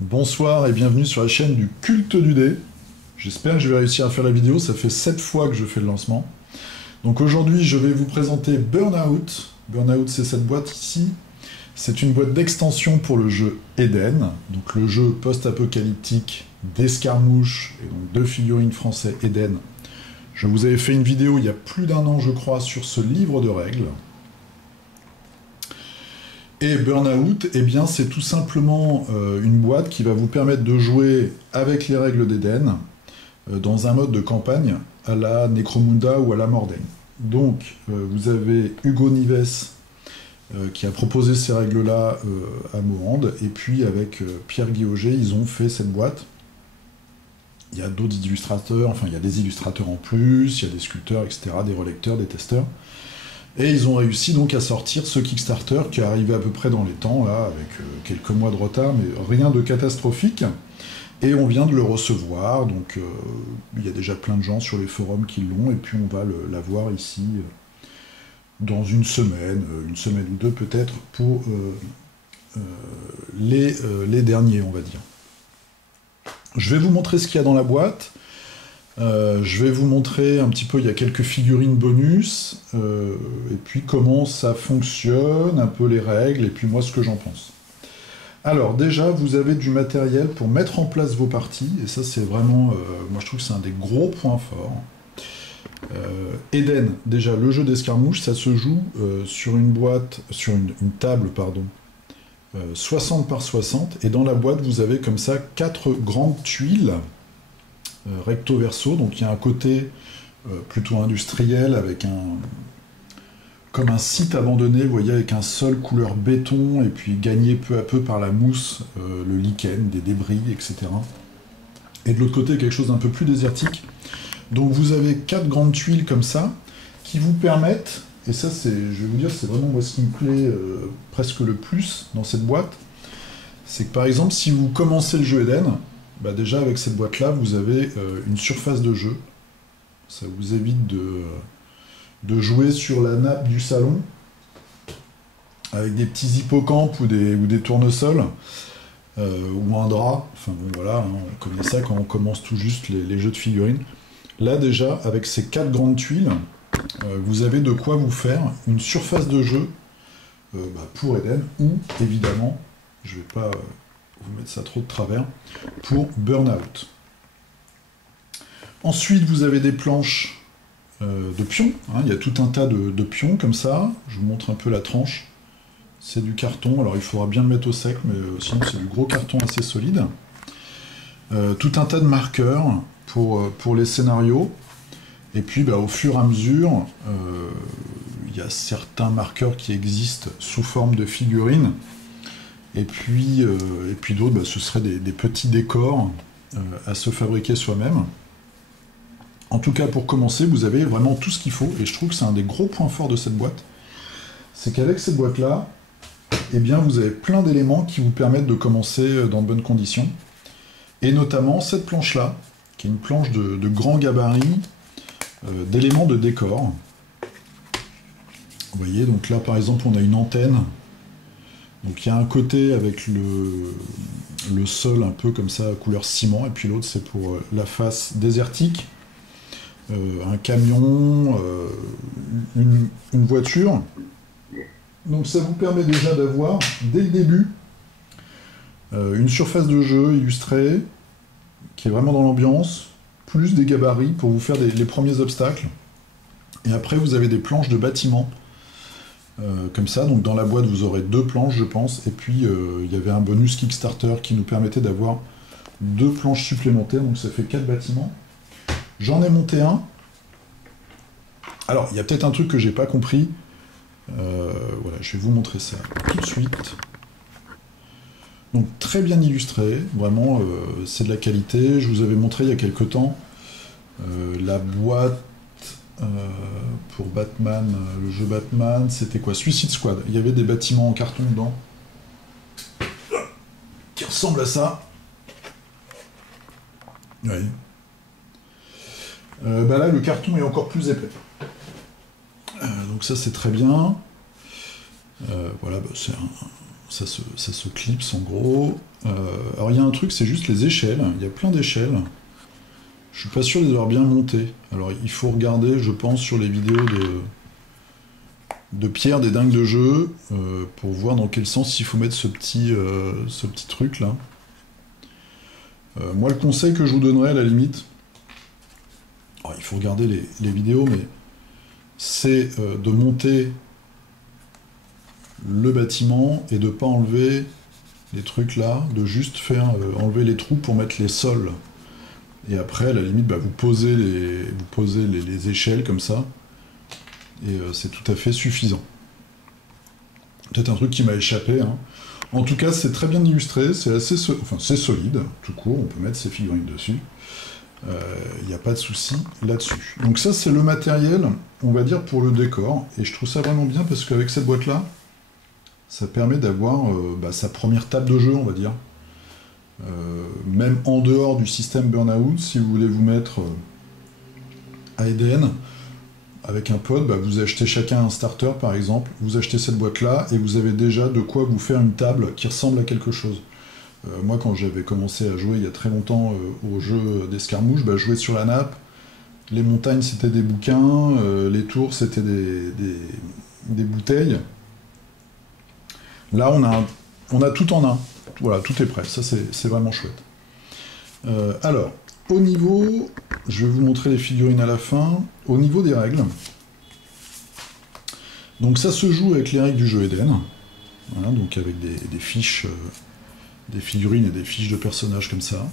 Bonsoir et bienvenue sur la chaîne du culte du dé. J'espère que je vais réussir à faire la vidéo, ça fait 7 fois que je fais le lancement. Donc aujourd'hui je vais vous présenter Burnout. Burnout c'est cette boîte ici. C'est une boîte d'extension pour le jeu Eden, donc le jeu post-apocalyptique d'escarmouche et donc de figurines français Eden. Je vous avais fait une vidéo il y a plus d'un an je crois sur ce livre de règles. Et Burnout, eh bien, c'est tout simplement une boîte qui va vous permettre de jouer avec les règles d'Eden dans un mode de campagne à la Necromunda ou à la Mordaine. Donc, vous avez Hugo Nives qui a proposé ces règles-là à Morande, et puis avec Pierre Guillauget, ils ont fait cette boîte. Il y a d'autres illustrateurs, enfin, il y a des illustrateurs en plus, il y a des sculpteurs, etc., des relecteurs, des testeurs. Et ils ont réussi donc à sortir ce Kickstarter qui est arrivé à peu près dans les temps, là, avec quelques mois de retard, mais rien de catastrophique. Et on vient de le recevoir, donc il y a déjà plein de gens sur les forums qui l'ont, et puis on va l'avoir ici dans une semaine ou deux peut-être, pour les derniers, on va dire. Je vais vous montrer ce qu'il y a dans la boîte. Je vais vous montrer un petit peu, il y a quelques figurines bonus, et puis comment ça fonctionne, un peu les règles, et puis moi ce que j'en pense. Alors déjà, vous avez du matériel pour mettre en place vos parties, et ça c'est vraiment, moi je trouve que c'est un des gros points forts. Eden, déjà le jeu d'escarmouche, ça se joue sur une boîte, sur une table, pardon, 60 par 60, et dans la boîte vous avez comme ça 4 grandes tuiles, recto verso, donc il y a un côté plutôt industriel avec comme un site abandonné, vous voyez, avec un sol couleur béton et puis gagné peu à peu par la mousse, le lichen, des débris, etc. Et de l'autre côté quelque chose d'un peu plus désertique. Donc vous avez 4 grandes tuiles comme ça qui vous permettent, et ça c'est, je vais vous dire, c'est vraiment moi ce qui me plaît presque le plus dans cette boîte, c'est que par exemple si vous commencez le jeu Eden, bah déjà avec cette boîte là vous avez une surface de jeu, ça vous évite de jouer sur la nappe du salon avec des petits hippocampes ou des tournesols ou un drap, enfin bon voilà, hein, on connaît ça quand on commence tout juste les jeux de figurines. Là déjà avec ces 4 grandes tuiles vous avez de quoi vous faire une surface de jeu pour Eden, ou évidemment je vais pas vous mettre ça trop de travers, pour Burnout. Ensuite, vous avez des planches de pions, hein, il y a tout un tas de pions comme ça, je vous montre un peu la tranche, c'est du carton, alors il faudra bien le mettre au sec, mais sinon c'est du gros carton assez solide. Tout un tas de marqueurs pour les scénarios, et puis au fur et à mesure, il y a certains marqueurs qui existent sous forme de figurines, et puis d'autres, ce seraient des petits décors à se fabriquer soi-même. En tout cas, pour commencer, vous avez vraiment tout ce qu'il faut, et je trouve que c'est un des gros points forts de cette boîte, c'est qu'avec cette boîte-là, eh bien, vous avez plein d'éléments qui vous permettent de commencer dans de bonnes conditions, et notamment cette planche-là, qui est une planche de grand gabarit, d'éléments de décor. Vous voyez, donc là, par exemple, on a une antenne. Donc il y a un côté avec le sol un peu comme ça, couleur ciment, et puis l'autre c'est pour la face désertique, un camion, une voiture. Donc ça vous permet déjà d'avoir, dès le début, une surface de jeu illustrée, qui est vraiment dans l'ambiance, plus des gabarits pour vous faire les premiers obstacles. Et après vous avez des planches de bâtiment, comme ça, donc dans la boîte vous aurez 2 planches je pense, et puis il y avait un bonus Kickstarter qui nous permettait d'avoir 2 planches supplémentaires, donc ça fait 4 bâtiments. J'en ai monté un. Alors il y a peut-être un truc que j'ai pas compris, voilà, je vais vous montrer ça tout de suite. Donc très bien illustré, vraiment c'est de la qualité. Je vous avais montré il y a quelques temps la boîte pour Batman, le jeu Batman, c'était quoi? Suicide Squad. Il y avait des bâtiments en carton dedans qui ressemblent à ça. Oui. Là, le carton est encore plus épais. Donc ça, c'est très bien. Voilà, c'est ça se clipse en gros. Alors il y a un truc, c'est juste les échelles. Il y a plein d'échelles. Je suis pas sûr de les avoir bien montées. Alors il faut regarder, je pense, sur les vidéos de Pierre des dingues de jeu pour voir dans quel sens il faut mettre ce petit truc là. Moi le conseil que je vous donnerais à la limite, alors, il faut regarder les vidéos, mais c'est de monter le bâtiment et de ne pas enlever les trucs là, de juste faire enlever les trous pour mettre les sols. Et après, à la limite, bah, vous posez les échelles comme ça, et c'est tout à fait suffisant. Peut-être un truc qui m'a échappé, hein. En tout cas, c'est très bien illustré, c'est assez c'est solide, tout court, on peut mettre ses figurines dessus. Il n'y a pas de souci là-dessus. Donc ça, c'est le matériel, on va dire, pour le décor, et je trouve ça vraiment bien parce qu'avec cette boîte-là, ça permet d'avoir sa première table de jeu, on va dire. Même en dehors du système Burnout, si vous voulez vous mettre à Eden, avec un pod, vous achetez chacun un starter par exemple, vous achetez cette boîte-là, et vous avez déjà de quoi vous faire une table qui ressemble à quelque chose. Moi, quand j'avais commencé à jouer il y a très longtemps au jeu d'escarmouche, je jouais sur la nappe, les montagnes c'était des bouquins, les tours c'était des bouteilles. Là, on a tout en un. Voilà, tout est prêt. Ça, c'est vraiment chouette. Alors, au niveau... Je vais vous montrer les figurines à la fin. Au niveau des règles. Donc, ça se joue avec les règles du jeu Eden. Voilà, donc avec des fiches... des figurines et des fiches de personnages comme ça.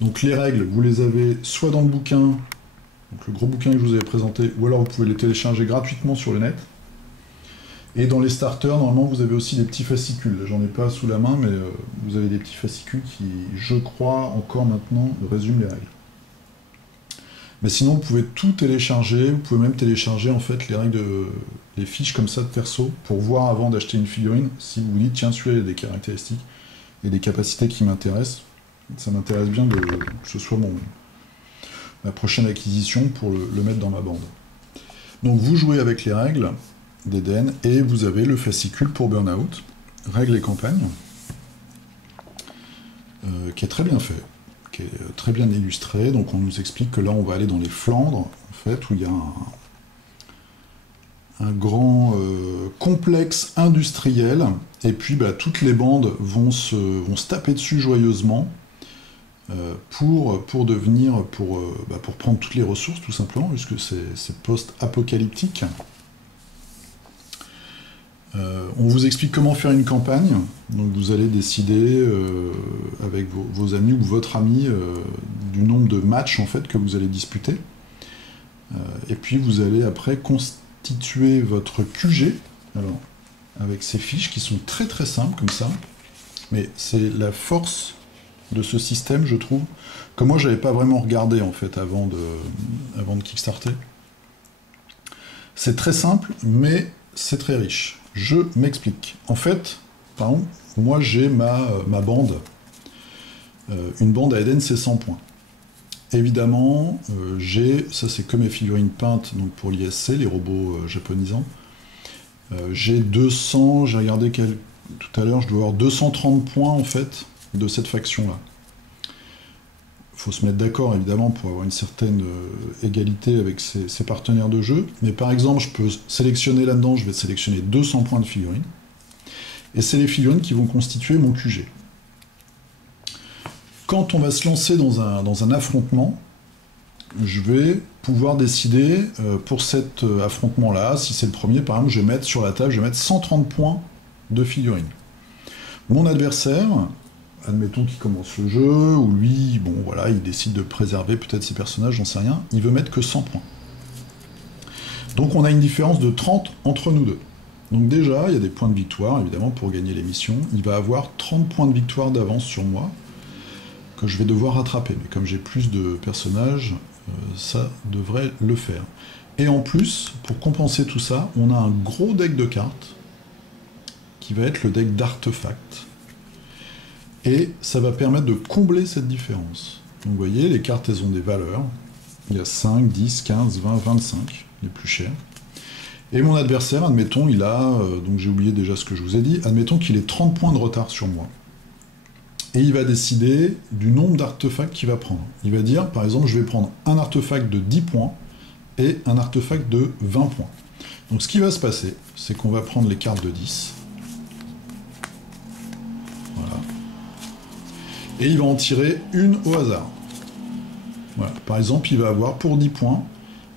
Donc, les règles, vous les avez soit dans le bouquin, donc le gros bouquin que je vous avais présenté, ou alors vous pouvez les télécharger gratuitement sur le net. Et dans les starters, normalement, vous avez aussi des petits fascicules. J'en ai pas sous la main, mais vous avez des petits fascicules qui, je crois, encore maintenant, résument les règles. Mais sinon, vous pouvez tout télécharger. Vous pouvez même télécharger, en fait, les fiches comme ça de perso, pour voir avant d'acheter une figurine, si vous vous dites, tiens, celui-là, il a des caractéristiques et des capacités qui m'intéressent. Ça m'intéresse bien que ce soit ma prochaine acquisition pour le mettre dans ma bande. Donc, vous jouez avec les règles d'Eden, et vous avez le fascicule pour Burnout, règles et campagne, qui est très bien fait, qui est très bien illustré. Donc on nous explique que là on va aller dans les Flandres, en fait, où il y a un grand complexe industriel, et puis toutes les bandes vont se taper dessus joyeusement pour prendre toutes les ressources, tout simplement, puisque c'est post-apocalyptique. On vous explique comment faire une campagne. Donc vous allez décider avec vos amis ou votre ami du nombre de matchs en fait que vous allez disputer. Et puis vous allez après constituer votre QG. Alors avec ces fiches qui sont très très simples comme ça. Mais c'est la force de ce système, je trouve, que moi j'avais pas vraiment regardé en fait avant de Kickstarter. C'est très simple, mais c'est très riche. Je m'explique. En fait, par exemple, moi j'ai ma bande. Une bande à Eden, c'est 100 points. Évidemment, ça c'est que mes figurines peintes donc pour l'ISC, les robots japonisants. J'ai 200, j'ai regardé tout à l'heure, je dois avoir 230 points en fait de cette faction-là. Il faut se mettre d'accord évidemment pour avoir une certaine égalité avec ses partenaires de jeu, mais par exemple je peux sélectionner là-dedans, je vais sélectionner 200 points de figurines, et c'est les figurines qui vont constituer mon QG. Quand on va se lancer dans un affrontement, je vais pouvoir décider pour cet affrontement-là, si c'est le premier, par exemple, je vais mettre sur la table, je vais mettre 130 points de figurines. Mon adversaire, admettons qu'il commence le jeu, ou lui, bon voilà, il décide de préserver peut-être ses personnages, j'en sais rien, il veut mettre que 100 points. Donc on a une différence de 30 entre nous deux. Donc déjà, il y a des points de victoire, évidemment, pour gagner les missions. Il va avoir 30 points de victoire d'avance sur moi, que je vais devoir rattraper. Mais comme j'ai plus de personnages, ça devrait le faire. Et en plus, pour compenser tout ça, on a un gros deck de cartes, qui va être le deck d'artefacts. Et ça va permettre de combler cette différence. Donc vous voyez, les cartes, elles ont des valeurs. Il y a 5, 10, 15, 20, 25, les plus chères. Et mon adversaire, admettons, il a, donc j'ai oublié déjà ce que je vous ai dit, admettons qu'il ait 30 points de retard sur moi. Et il va décider du nombre d'artefacts qu'il va prendre. Il va dire, par exemple, je vais prendre un artefact de 10 points et un artefact de 20 points. Donc ce qui va se passer, c'est qu'on va prendre les cartes de 10. Voilà. Et il va en tirer une au hasard. Voilà. Par exemple, il va avoir, pour 10 points,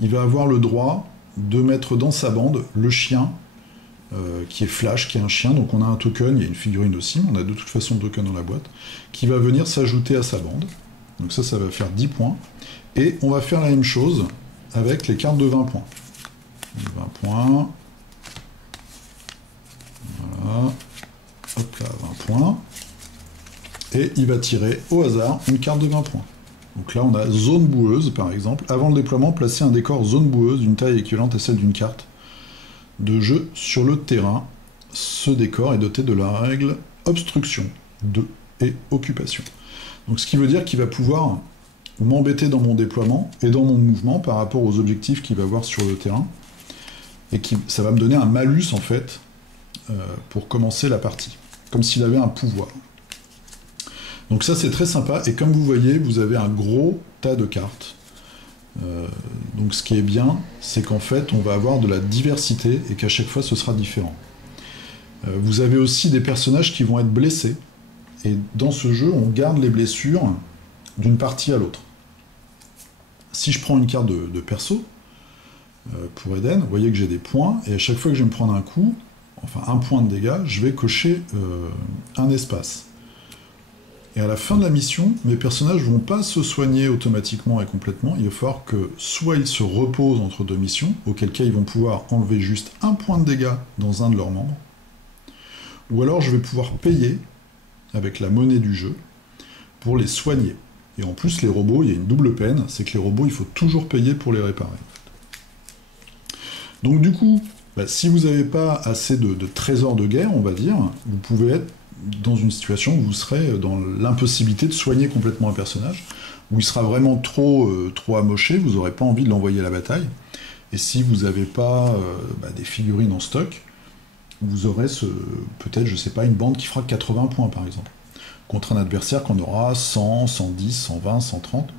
il va avoir le droit de mettre dans sa bande le chien, qui est Flash, qui est un chien, donc on a un token, il y a une figurine aussi, mais on a de toute façon un token dans la boîte, qui va venir s'ajouter à sa bande. Donc ça va faire 10 points. Et on va faire la même chose avec les cartes de 20 points. 20 points. Voilà. Hop là, 20 points. Et il va tirer au hasard une carte de 20 points. Donc là, on a zone boueuse, par exemple. Avant le déploiement, placez un décor zone boueuse d'une taille équivalente à celle d'une carte de jeu sur le terrain. Ce décor est doté de la règle obstruction 2 et occupation. Donc ce qui veut dire qu'il va pouvoir m'embêter dans mon déploiement et dans mon mouvement par rapport aux objectifs qu'il va avoir sur le terrain. Et ça va me donner un malus, en fait, pour commencer la partie. Comme s'il avait un pouvoir. Donc ça, c'est très sympa. Et comme vous voyez, vous avez un gros tas de cartes. Donc ce qui est bien, c'est qu'en fait, on va avoir de la diversité et qu'à chaque fois, ce sera différent. Vous avez aussi des personnages qui vont être blessés. Et dans ce jeu, on garde les blessures d'une partie à l'autre. Si je prends une carte de perso, pour Eden, vous voyez que j'ai des points, et à chaque fois que je vais me prendre un coup, enfin un point de dégâts, je vais cocher un espace. Et à la fin de la mission, mes personnages ne vont pas se soigner automatiquement et complètement, il va falloir que soit ils se reposent entre deux missions, auquel cas ils vont pouvoir enlever juste un point de dégâts dans un de leurs membres, ou alors je vais pouvoir payer, avec la monnaie du jeu, pour les soigner. Et en plus, les robots, il y a une double peine, c'est que les robots, il faut toujours payer pour les réparer. Donc du coup, si vous n'avez pas assez de trésors de guerre, on va dire, vous pouvez être dans une situation où vous serez dans l'impossibilité de soigner complètement un personnage, où il sera vraiment trop amoché, vous n'aurez pas envie de l'envoyer à la bataille. Et si vous n'avez pas des figurines en stock, vous aurez peut-être, je sais pas, une bande qui fera 80 points par exemple, contre un adversaire qu'on aura 100, 110, 120, 130.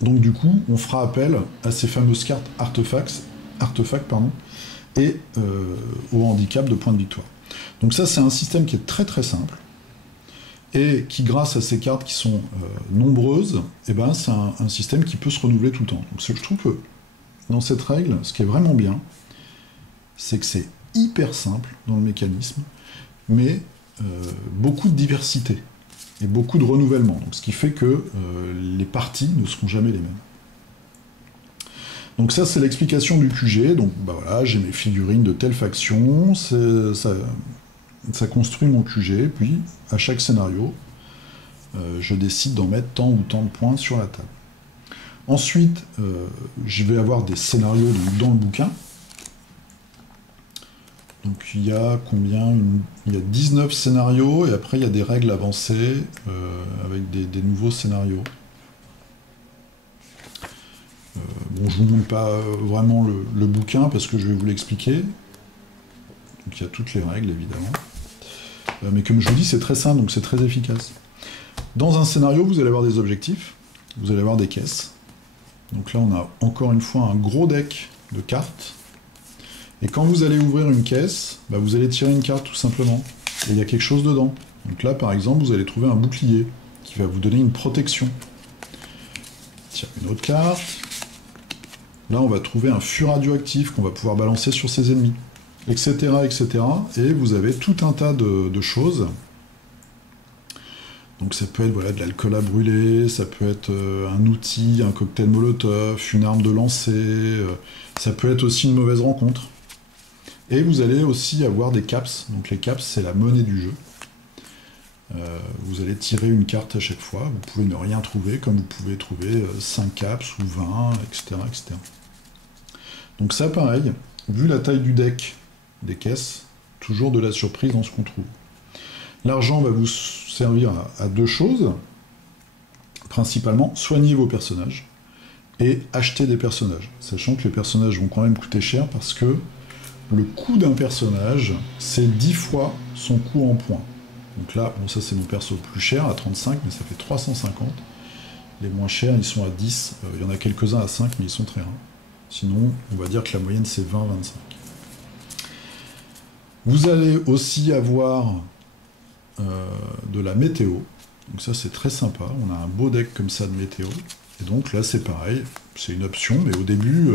Donc du coup, on fera appel à ces fameuses cartes artefacts, et au handicap de points de victoire. Donc ça, c'est un système qui est très très simple, et qui, grâce à ces cartes qui sont nombreuses, c'est un système qui peut se renouveler tout le temps. Donc je trouve que dans cette règle, ce qui est vraiment bien, c'est que c'est hyper simple dans le mécanisme, mais beaucoup de diversité, et beaucoup de renouvellement, donc ce qui fait que les parties ne seront jamais les mêmes. Donc ça, c'est l'explication du QG. Donc voilà, j'ai mes figurines de telle faction, ça construit mon QG, puis à chaque scénario, je décide d'en mettre tant ou tant de points sur la table. Ensuite, je vais avoir des scénarios dans le bouquin. Donc il y a combien? Il y a 19 scénarios, et après il y a des règles avancées avec des nouveaux scénarios. Bon, je ne vous montre pas vraiment le bouquin parce que je vais vous l'expliquer. Donc il y a toutes les règles évidemment. Mais comme je vous dis, c'est très simple, donc c'est très efficace. Dans un scénario, vous allez avoir des objectifs, vous allez avoir des caisses. Donc là, on a encore une fois un gros deck de cartes. Et quand vous allez ouvrir une caisse, vous allez tirer une carte tout simplement. Et il y a quelque chose dedans. Donc là, par exemple, vous allez trouver un bouclier qui va vous donner une protection. Tiens, une autre carte. Là, on va trouver un fût radioactif qu'on va pouvoir balancer sur ses ennemis, etc., etc. Et vous avez tout un tas de choses. Donc ça peut être de l'alcool à brûler, ça peut être un outil, un cocktail molotov, une arme de lancer, ça peut être aussi une mauvaise rencontre. Et vous allez aussi avoir des caps. Donc les caps, c'est la monnaie du jeu. Vous allez tirer une carte à chaque fois. Vous pouvez ne rien trouver, comme vous pouvez trouver 5 caps ou 20, etc., etc. Donc ça, pareil, vu la taille du deck des caisses, toujours de la surprise dans ce qu'on trouve. L'argent va vous servir à deux choses. Principalement, soigner vos personnages et acheter des personnages. Sachant que les personnages vont quand même coûter cher parce que le coût d'un personnage, c'est 10 fois son coût en points. Donc là, bon, ça c'est mon perso le plus cher à 35, mais ça fait 350. Les moins chers, ils sont à 10. Il y en a quelques-uns à 5, mais ils sont très rares. Sinon, on va dire que la moyenne c'est 20-25. Vous allez aussi avoir de la météo. Donc ça c'est très sympa. On a un beau deck comme ça de météo. Et donc là c'est pareil. C'est une option, mais au début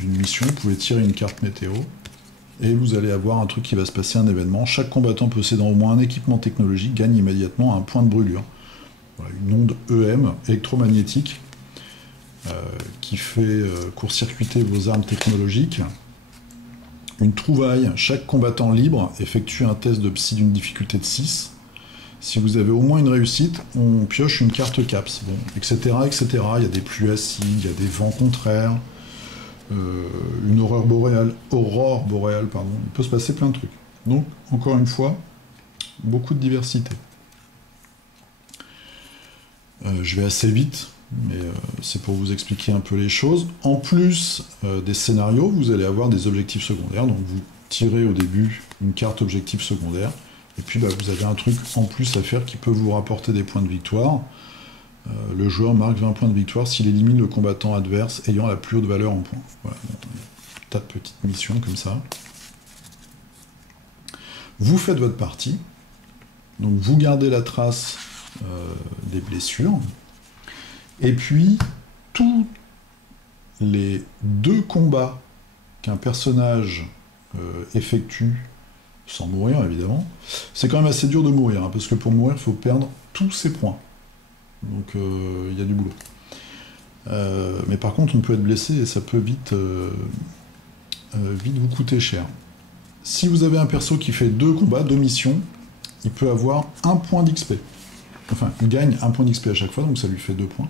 d'une mission, vous pouvez tirer une carte météo. Et vous allez avoir un truc qui va se passer, un événement. Chaque combattant possédant au moins un équipement technologique gagne immédiatement un point de brûlure. Voilà, une onde EM, électromagnétique, qui fait court-circuiter vos armes technologiques. Une trouvaille, chaque combattant libre effectue un test de psy d'une difficulté de 6. Si vous avez au moins une réussite, on pioche une carte CAPS, bon, etc., etc. Il y a des pluies acides, il y a des vents contraires, une aurore boréale, pardon. Il peut se passer plein de trucs. Donc, encore une fois, beaucoup de diversité. Je vais assez vite, mais c'est pour vous expliquer un peu les choses. En plus des scénarios, vous allez avoir des objectifs secondaires. Donc vous tirez au début une carte objectif secondaire, et puis vous avez un truc en plus à faire qui peut vous rapporter des points de victoire. Le joueur marque 20 points de victoire s'il élimine le combattant adverse ayant la plus haute valeur en points. Voilà, un tas de petites missions comme ça. Vous faites votre partie, donc vous gardez la trace des blessures, et puis tous les 2 combats qu'un personnage effectue, sans mourir évidemment, c'est quand même assez dur de mourir, hein, parce que pour mourir il faut perdre tous ses points, donc il y a du boulot. Mais par contre on peut être blessé et ça peut vite vous coûter cher. Si vous avez un perso qui fait 2 combats, 2 missions, il peut avoir 1 point d'XP. Enfin, il gagne 1 point d'XP à chaque fois, donc ça lui fait 2 points.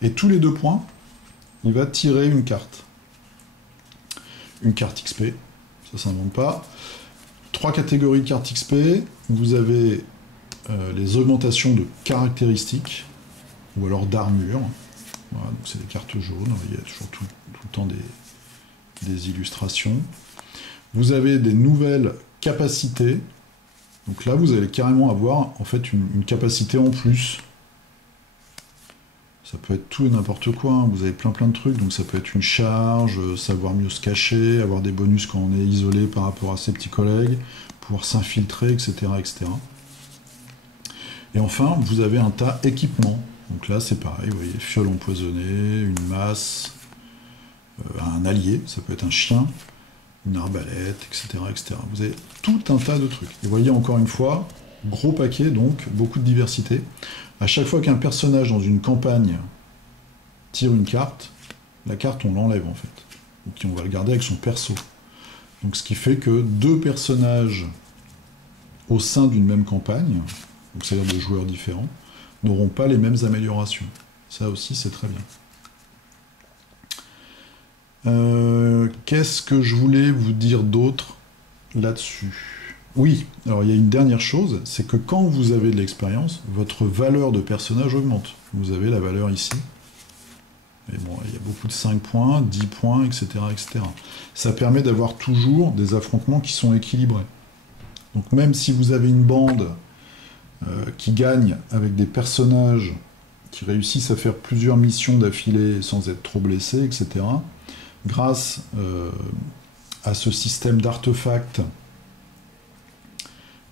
Et tous les 2 points, il va tirer une carte. Une carte XP, ça s'invente pas. 3 catégories de cartes XP. Vous avez les augmentations de caractéristiques, ou alors d'armure. Voilà, donc c'est des cartes jaunes, il y a toujours tout le temps des illustrations. Vous avez des nouvelles capacités. Donc là, vous allez carrément avoir en fait une capacité en plus. Ça peut être tout et n'importe quoi, hein. Vous avez plein de trucs, donc ça peut être une charge, savoir mieux se cacher, avoir des bonus quand on est isolé par rapport à ses petits collègues, pouvoir s'infiltrer, etc., etc. Et enfin, vous avez un tas équipement. Donc là, c'est pareil, vous voyez, fiole empoisonnée, une masse, un allié, ça peut être un chien, une arbalète, etc., etc. Vous avez tout un tas de trucs. Et vous voyez, encore une fois, gros paquet, donc beaucoup de diversité. À chaque fois qu'un personnage dans une campagne tire une carte, la carte, on l'enlève, en fait. Donc on va le garder avec son perso. Donc ce qui fait que 2 personnages au sein d'une même campagne, donc c'est-à-dire de joueurs différents, n'auront pas les mêmes améliorations. Ça aussi, c'est très bien. Qu'est-ce que je voulais vous dire d'autre là-dessus? Oui, alors il y a une dernière chose, c'est que quand vous avez de l'expérience, votre valeur de personnage augmente. Vous avez la valeur ici. Et bon, il y a beaucoup de 5 points, 10 points, etc., etc. Ça permet d'avoir toujours des affrontements qui sont équilibrés. Donc même si vous avez une bande qui gagne avec des personnages qui réussissent à faire plusieurs missions d'affilée sans être trop blessés, etc., grâce à ce système d'artefacts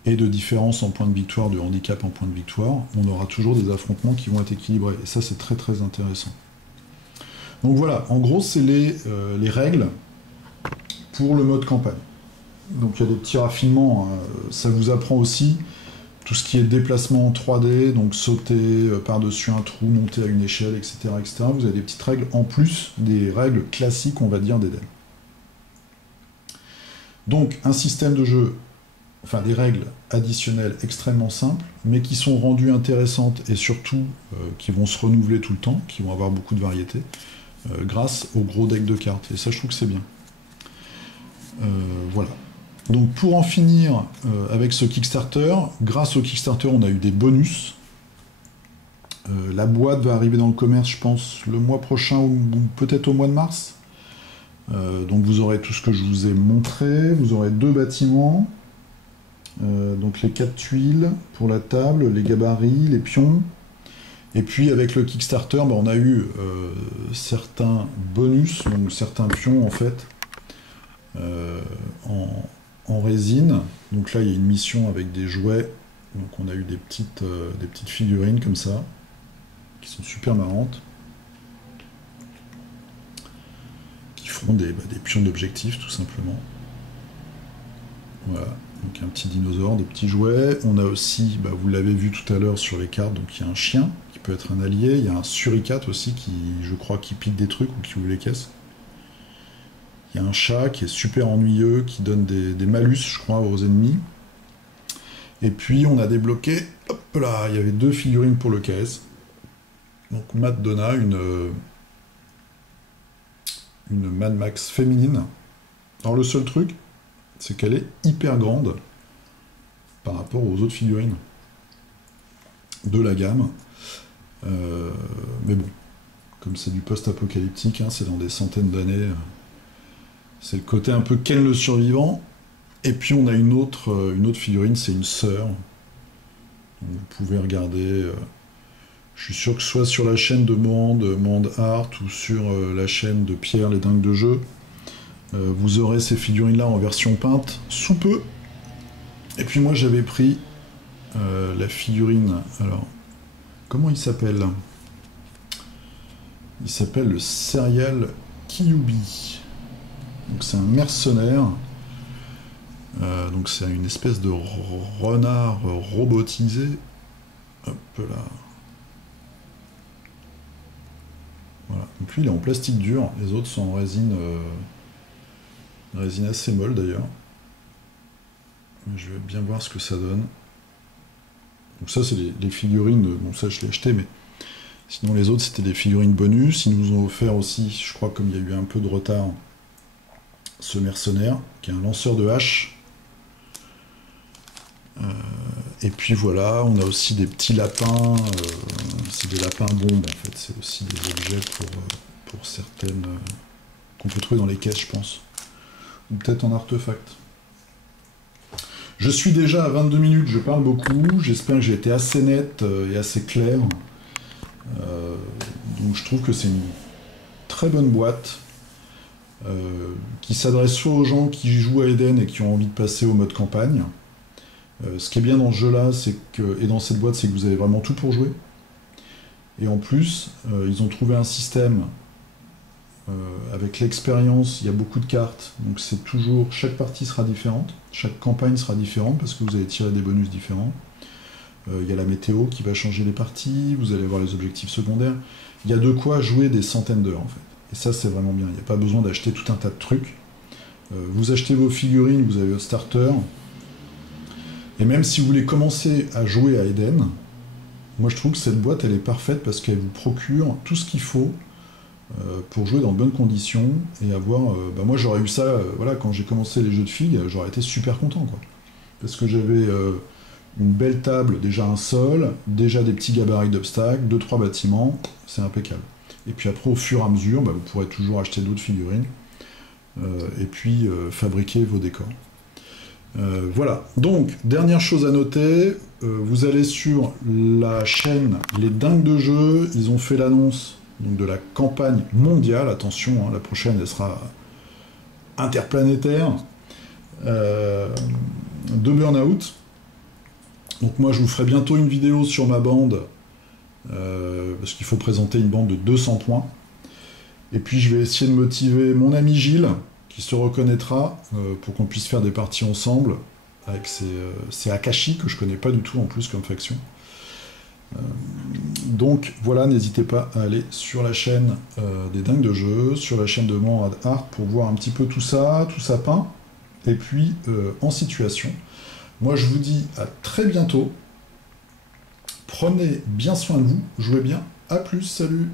et de différence en points de victoire, de handicap en points de victoire, on aura toujours des affrontements qui vont être équilibrés. Et ça, c'est très très intéressant. Donc voilà, en gros, c'est les règles pour le mode campagne. Donc il y a des petits raffinements, hein. Ça vous apprend aussi tout ce qui est déplacement en 3D, donc sauter par-dessus un trou, monter à une échelle, etc., etc. Vous avez des petites règles en plus des règles classiques, on va dire, d'Eden. Donc un système de jeu, enfin des règles additionnelles extrêmement simples, mais qui sont rendues intéressantes et surtout qui vont se renouveler tout le temps, qui vont avoir beaucoup de variété, grâce au gros deck de cartes. Et ça, je trouve que c'est bien. Voilà. Donc pour en finir avec ce Kickstarter, grâce au Kickstarter, on a eu des bonus. La boîte va arriver dans le commerce, je pense, le mois prochain ou peut-être au mois de mars. Donc vous aurez tout ce que je vous ai montré. Vous aurez 2 bâtiments. Donc les 4 tuiles pour la table, les gabarits, les pions. Et puis avec le Kickstarter, bah, on a eu certains bonus, donc certains pions en fait, en résine. Donc là il y a une mission avec des jouets. Donc on a eu des petites figurines comme ça, qui sont super marrantes, qui feront des pions d'objectifs tout simplement. Voilà, donc un petit dinosaure, des petits jouets. On a aussi, bah, vous l'avez vu tout à l'heure sur les cartes, donc il y a un chien qui peut être un allié, il y a un suricate aussi qui, je crois, qui pique des trucs ou qui ouvre les caisses. Il y a un chat qui est super ennuyeux, qui donne des malus, je crois, aux ennemis. Et puis on a débloqué, hop là, il y avait 2 figurines pour le KS. Donc Matt Donna, une Mad Max féminine. Alors le seul truc, c'est qu'elle est hyper grande par rapport aux autres figurines de la gamme. Mais bon, comme c'est du post-apocalyptique, hein, c'est dans des centaines d'années, c'est le côté un peu Ken le survivant. Et puis on a une autre figurine, c'est une sœur. Donc vous pouvez regarder, je suis sûr que soit sur la chaîne de Monde Art, ou sur la chaîne de Pierre, les dingues de jeu, vous aurez ces figurines-là en version peinte, sous peu. Et puis moi j'avais pris la figurine, alors, comment il s'appelle? Il s'appelle le Serial Kyuubi. Donc c'est un mercenaire. Donc c'est une espèce de renard robotisé. Hop là. Voilà. Donc lui il est en plastique dur, les autres sont en résine, résine assez molle d'ailleurs. Je vais bien voir ce que ça donne. Donc ça c'est les figurines, bon ça je l'ai acheté, mais sinon les autres c'était des figurines bonus. Ils nous ont offert aussi, je crois comme il y a eu un peu de retard, ce mercenaire, qui est un lanceur de hache. Et puis voilà, on a aussi des petits lapins, c'est des lapins bombes en fait, c'est aussi des objets pour certaines qu'on peut trouver dans les caisses je pense, ou peut-être en artefact. Je suis déjà à 22 minutes, je parle beaucoup, j'espère que j'ai été assez net et assez clair. Donc je trouve que c'est une très bonne boîte qui s'adresse soit aux gens qui jouent à Eden et qui ont envie de passer au mode campagne. Ce qui est bien dans ce jeu-là, et dans cette boîte, c'est que vous avez vraiment tout pour jouer. Et en plus, ils ont trouvé un système avec l'expérience, il y a beaucoup de cartes, donc c'est toujours, chaque partie sera différente, chaque campagne sera différente, parce que vous allez tirer des bonus différents. Il y a la météo qui va changer les parties, vous allez voir les objectifs secondaires. Il y a de quoi jouer des centaines d'heures, en fait. Et ça, c'est vraiment bien. Il n'y a pas besoin d'acheter tout un tas de trucs. Vous achetez vos figurines, vous avez votre starter. Et même si vous voulez commencer à jouer à Eden, moi je trouve que cette boîte elle est parfaite parce qu'elle vous procure tout ce qu'il faut pour jouer dans de bonnes conditions et avoir... moi j'aurais eu ça, voilà, quand j'ai commencé les jeux de filles, j'aurais été super content quoi. Parce que j'avais une belle table, déjà un sol, déjà des petits gabarits d'obstacles, 2-3 bâtiments, c'est impeccable. Et puis après au fur et à mesure, vous pourrez toujours acheter d'autres figurines et puis fabriquer vos décors. Voilà, donc dernière chose à noter, vous allez sur la chaîne Les Dingues de Jeu, ils ont fait l'annonce de la campagne mondiale, attention, hein, la prochaine elle sera interplanétaire, de Burnout. Donc moi je vous ferai bientôt une vidéo sur ma bande, parce qu'il faut présenter une bande de 200 points, et puis je vais essayer de motiver mon ami Gilles, qui se reconnaîtra pour qu'on puisse faire des parties ensemble avec ces Akashi que je connais pas du tout en plus comme faction. Donc voilà, n'hésitez pas à aller sur la chaîne des Dingues de Jeu, sur la chaîne de Monde Art pour voir un petit peu tout ça peint, et puis en situation. Moi je vous dis à très bientôt, prenez bien soin de vous, jouez bien, à plus, salut!